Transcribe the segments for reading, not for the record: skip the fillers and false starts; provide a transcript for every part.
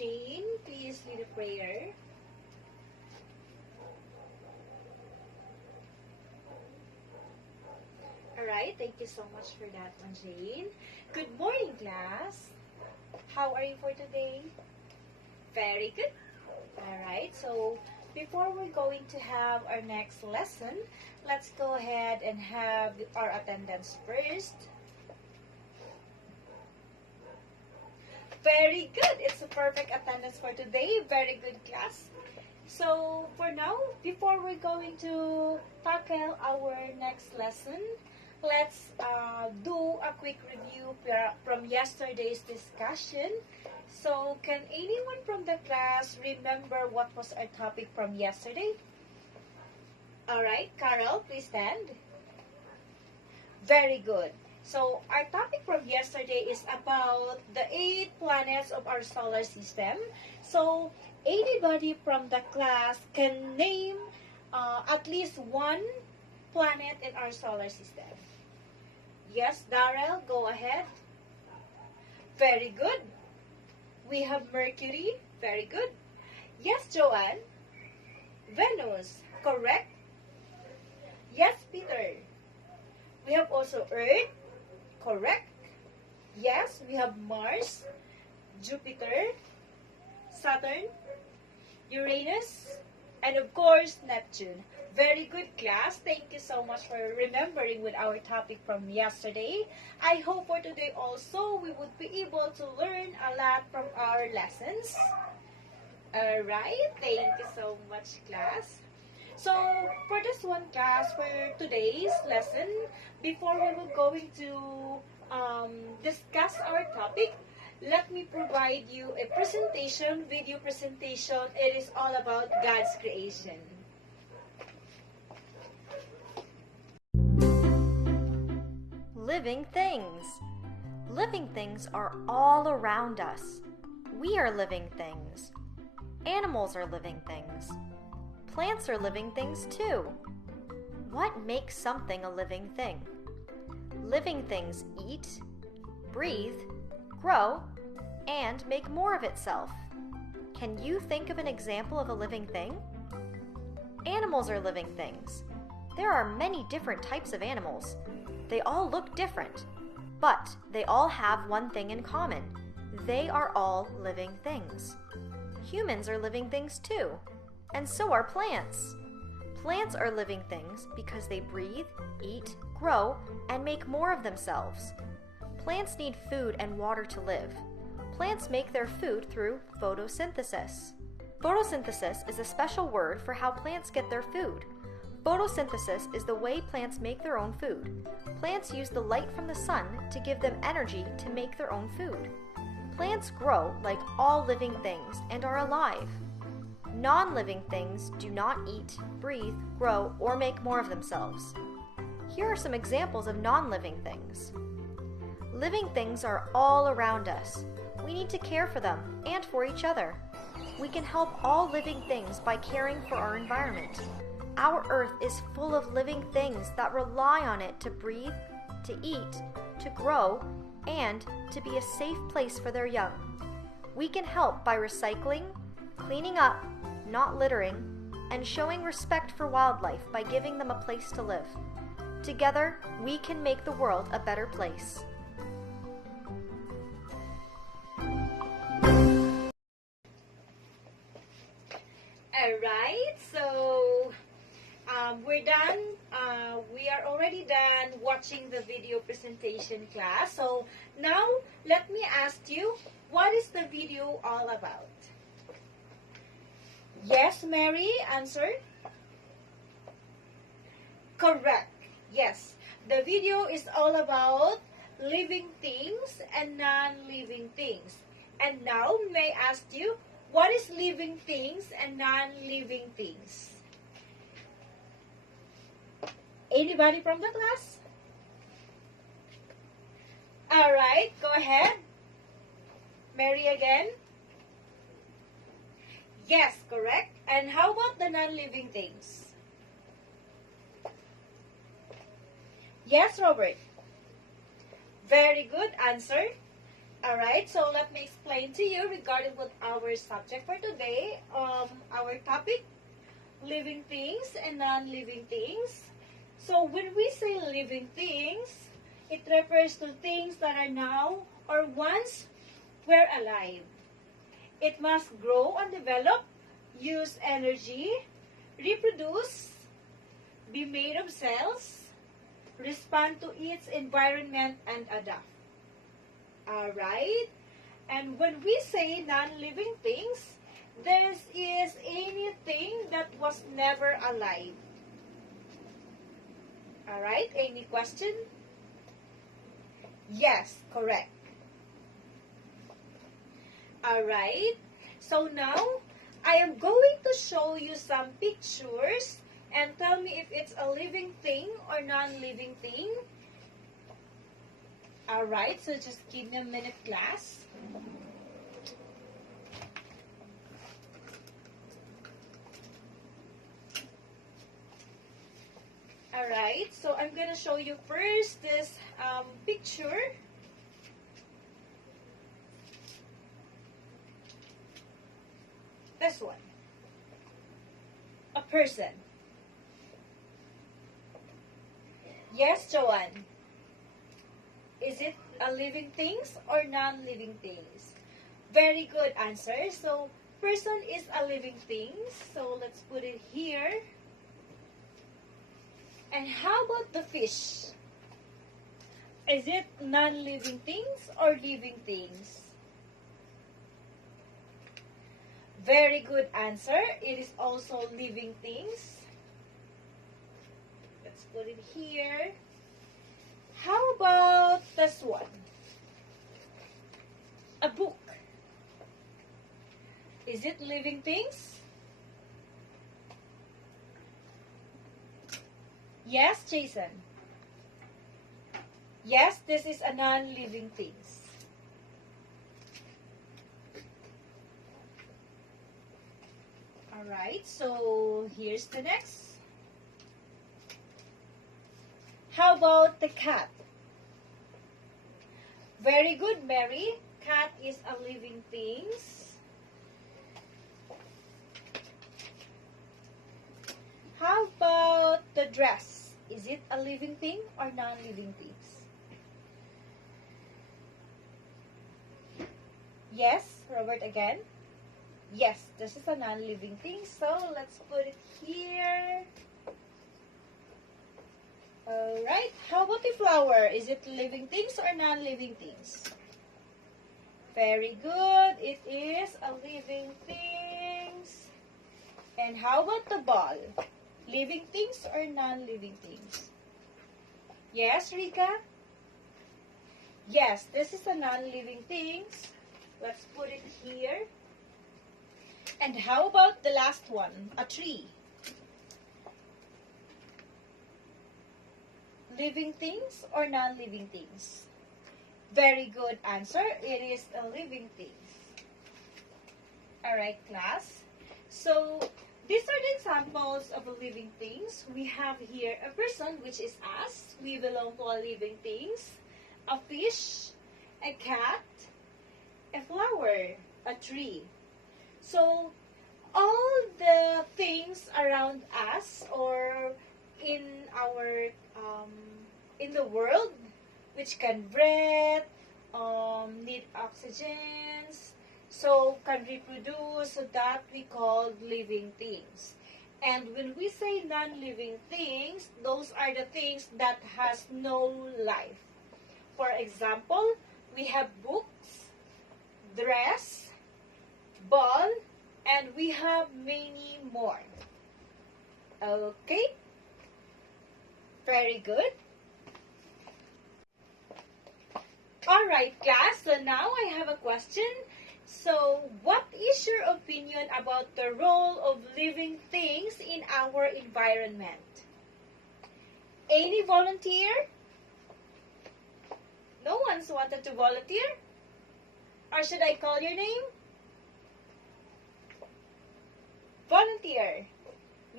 Jane, please lead a prayer. Alright, thank you so much for that one, Jane. Good morning, class. How are you for today? Very good. Alright, so before we're going to have our next lesson, let's go ahead and have our attendance first. Very good. It's a perfect attendance for today. Very good, class. So, for now, before we're going to tackle our next lesson, let's do a quick review from yesterday's discussion. So, can anyone from the class remember what was our topic from yesterday? Alright, Carol, please stand. Very good. So, our topic from yesterday is about the 8 planets of our solar system. So, anybody from the class can name at least one planet in our solar system. Yes, Darrell, go ahead. Very good. We have Mercury. Very good. Yes, Joanne. Venus. Correct. Yes, Peter. We have also Earth. Correct. Yes, we have Mars, Jupiter, Saturn, Uranus, and of course, Neptune. Very good, class. Thank you so much for remembering with our topic from yesterday. I hope for today also we would be able to learn a lot from our lessons. Alright, thank you so much, class. So, for this one, class, for today's lesson, before we were going to discuss our topic, let me provide you a presentation, video presentation. It is all about God's creation. Living things. Living things are all around us. We are living things. Animals are living things. Plants are living things too. What makes something a living thing? Living things eat, breathe, grow, and make more of itself. Can you think of an example of a living thing? Animals are living things. There are many different types of animals. They all look different, but they all have one thing in common. They are all living things. Humans are living things too, and so are plants. Plants are living things because they breathe, eat, grow, and make more of themselves. Plants need food and water to live. Plants make their food through photosynthesis. Photosynthesis is a special word for how plants get their food. Photosynthesis is the way plants make their own food. Plants use the light from the sun to give them energy to make their own food. Plants grow like all living things and are alive. Non-living things do not eat, breathe, grow, or make more of themselves. Here are some examples of non-living things. Living things are all around us. We need to care for them and for each other. We can help all living things by caring for our environment. Our Earth is full of living things that rely on it to breathe, to eat, to grow, and to be a safe place for their young. We can help by recycling, cleaning up, not littering, and showing respect for wildlife by giving them a place to live. Together, we can make the world a better place. Alright, so we're done. We are already done watching the video presentation, class. So now, let me ask you, what is the video all about? Yes, Mary, answer. Correct. Yes. The video is all about living things and non-living things. And now, may I ask you, what is living things and non-living things? Anybody from the class? Alright, go ahead. Mary again. Yes, correct. And how about the non-living things? Yes, Robert. Very good answer. Alright, so let me explain to you regarding what our subject for today. Our topic, living things and non-living things. So when we say living things, it refers to things that are now or once were alive. It must grow and develop, use energy, reproduce, be made of cells, respond to its environment, and adapt. Alright? And when we say non-living things, this is anything that was never alive. Alright? Any question? Yes, correct. Alright? So now, I am going to show you some pictures and tell me if it's a living thing or non-living thing. Alright, so just give me a minute, class. Alright, so I'm gonna show you first this picture. This one. A person. Yes, Joanne. Is it a living things or non-living things? Very good answer. So, person is a living thing. So, let's put it here. And how about the fish? Is it non-living things or living things? Very good answer. It is also living things. Let's put it here. How about this one? A book. Is it living things? Yes, Jason. Yes, this is a non-living things. Alright, so here's the next. How about the cat? Very good, Mary. Cat is a living thing. How about the dress? Is it a living thing or non-living things? Yes, Robert again. Yes, this is a non-living thing. So let's put it here. Alright, how about the flower? Is it living things or non-living things? Very good, it is a living things. And how about the ball? Living things or non-living things? Yes, Rika? Yes, this is a non-living things. Let's put it here. And how about the last one? A tree. Living things or non-living things? Very good answer. It is a living thing. Alright, class. So, these are the examples of living things. We have here a person, which is us. We belong to a living things. A fish, a cat, a flower, a tree. So, all the things around us or in our in the world which can breathe, need oxygen, so can reproduce, so that we call living things. And when we say non-living things, those are the things that has no life. For example, we have books, dress, ball, and we have many more. Okay? Very good. Alright, class. So now I have a question. So, what is your opinion about the role of living things in our environment? Any volunteer? No one's wanted to volunteer? Or should I call your name? Volunteer.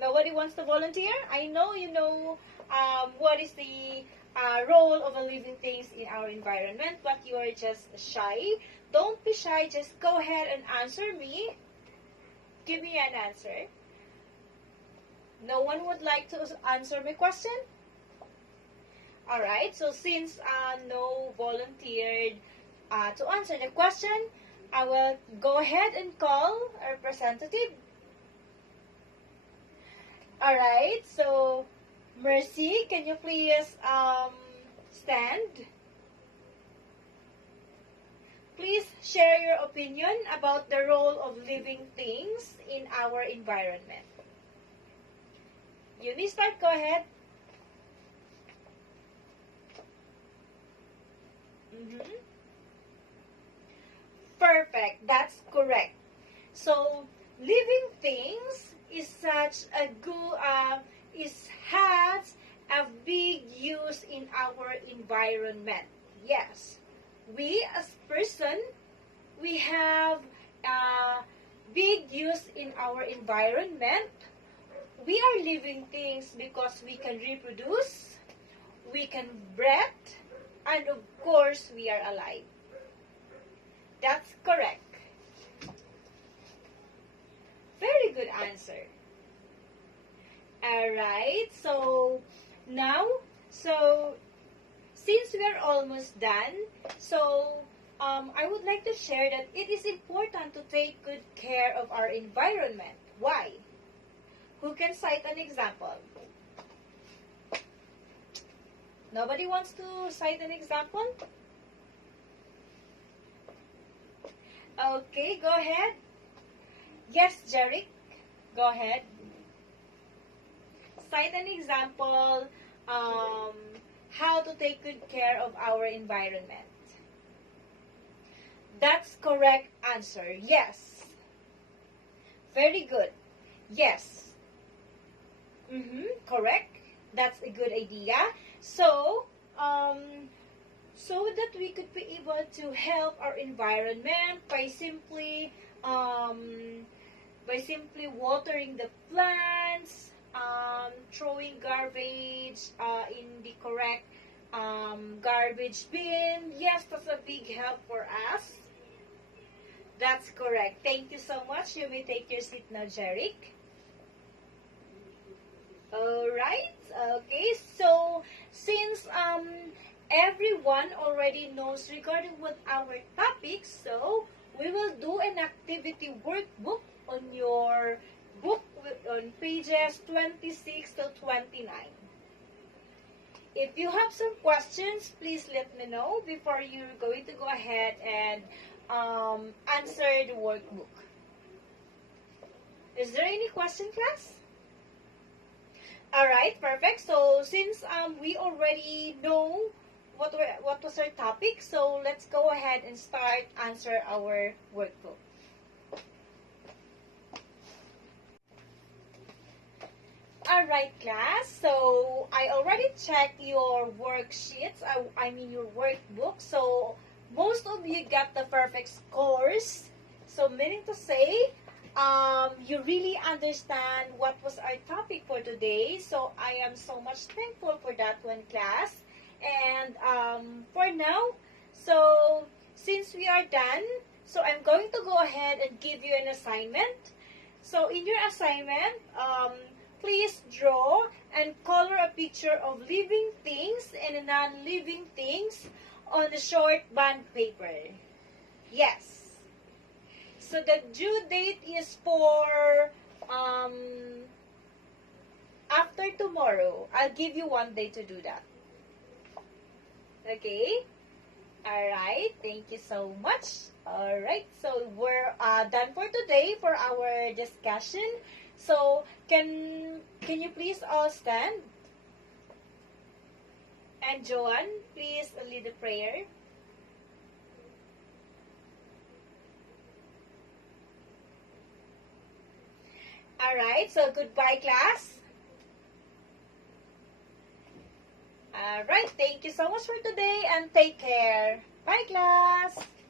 Nobody wants to volunteer? I know you know what is the role of a living things in our environment, but you are just shy. Don't be shy. Just go ahead and answer me. Give me an answer. No one would like to answer my question? Alright, so since no volunteered to answer the question, I will go ahead and call a representative. Alright, so Mercy, can you please stand? Please share your opinion about the role of living things in our environment. You may start, go ahead. Perfect, that's correct. So, living things is such a good, has a big use in our environment. Yes, we as person, we have a big use in our environment. We are living things because we can reproduce, we can breathe, and of course, we are alive. That's correct. Very good answer. Alright, so now, since we are almost done, I would like to share that it is important to take good care of our environment. Why? Who can cite an example? Nobody wants to cite an example? Okay, go ahead. Yes, Jerick, go ahead. Cite an example how to take good care of our environment. That's correct answer. Yes. Very good. Yes. Correct. That's a good idea. So that we could be able to help our environment by simply watering the plants, throwing garbage in the correct garbage bin. Yes, that's a big help for us. That's correct. Thank you so much. You may take your seat now, Jerick. Alright, okay, so since everyone already knows regarding what our topic, so we will do an activity workbook on your book on pages 26 to 29. If you have some questions, please let me know before you're going to go ahead and answer the workbook. Is there any question, class? Alright, perfect. So since we already know what was our topic, so let's go ahead and start answer our workbook. Alright, class. So I already checked your worksheets. I mean your workbook. So most of you got the perfect scores. So meaning to say, you really understand what was our topic for today. So I am so much thankful for that one, class. And for now, so since we are done, so I'm going to go ahead and give you an assignment. So in your assignment, please draw and color a picture of living things and non-living things on the short bond paper. Yes. So the due date is for after tomorrow. I'll give you one day to do that. Okay? Alright, thank you so much. Alright, so we're done for today for our discussion. So, can you please all stand? And Joanne, please lead the prayer. Alright, so goodbye, class. Alright, thank you so much for today and take care. Bye, class.